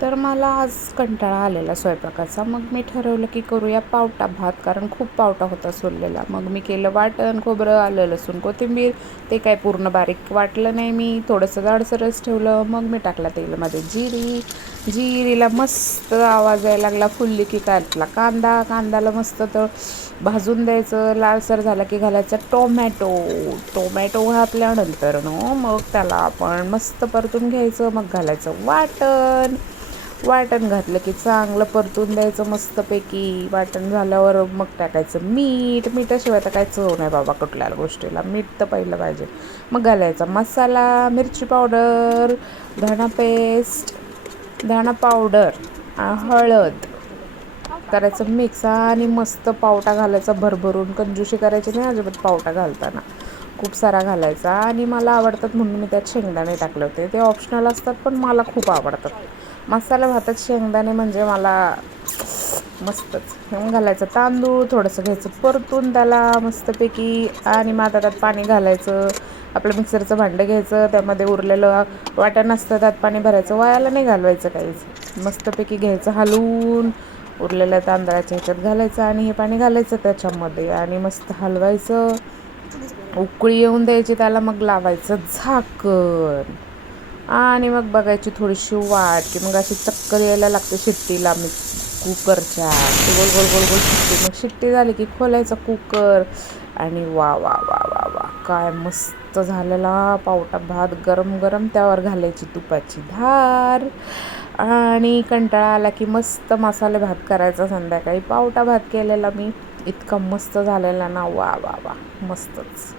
तर मला आज कंटाळा आलेला स्वयंपाकाचा. मग मी ठरवलं की करूया पावटा भात, कारण खूप पावटा होता सोललेला. मग मी केलं वाटण, खोबरं, आलं, लसूण, कोथिंबीर. ते काय पूर्ण बारीक वाटलं नाही मी, थोडंसं जाडसरच ठेवलं. मग मी टाकला तेलामध्ये जिरीला मस्त आवाज यायला लागला, फुलली की टाकला कांद्याला मस्त तर भाजून द्यायचं. लालसर झाला की घालायचा टोमॅटो घातल्यानंतर मग त्याला आपण मस्त परतून घ्यायचं. मग घालायचं वाटण घातलं की चांगलं परतून द्यायचं मस्तपैकी. वाटण झाल्यावर मग टाकायचं मिठाशिवाय तर काय चव नाही बाबा कुठल्या गोष्टीला, मीठ तर पहिलं पाहिजे. मग घालायचा मसाला, मिरची पावडर, धणा पावडर, हळद करायचं मिक्स आणि मस्त पावटा घालायचा भरभरून. कंजूशी करायची नाही अजिबात पावटा घालताना, खूप सारा घालायचा. आणि मला आवडतात म्हणून मी त्यात शेंगदाणे टाकले होते. ते ऑप्शनल असतात पण मला खूप आवडतात. मसाला भातात शेंगदाणे म्हणजे मला मस्तच. मग घालायचं तांदूळ, थोडंसं घ्यायचं परतून त्याला मस्तपैकी. आणि मग आता त्यात पाणी घालायचं. आपलं मिक्सरचं भांडं घ्यायचं, त्यामध्ये उरलेलं वाटण असतं त्यात पाणी भरायचं, वायाला नाही घालवायचं काहीच. मस्तपैकी घ्यायचं हलवून, उरलेल्या तांदळाच्या ह्याच्यात घालायचं आणि हे पाणी घालायचं त्याच्यामध्ये आणि मस्त हलवायचं. उकळी येऊन द्यायची त्याला, मग लावायचं झाकण आणि मग बघायची थोडीशी वाट की मग अशी चक्कर यायला लागते शिट्टीला. मी कुकरच्या गोल गोल गोल गोल शिट्टी, मग शिट्टी झाली की खोलायचा कुकर. आणि वा वा वा वा वा काय मस्त झालेला पावटा भात, गरम गरम त्यावर घालायची तुपाची धार. आणि कंटाळा आला की मस्त मसाले भात करायचा संध्याकाळी. पावटा भात केलेला मी, इतका मस्त झालेला ना, वा वा वा मस्तच.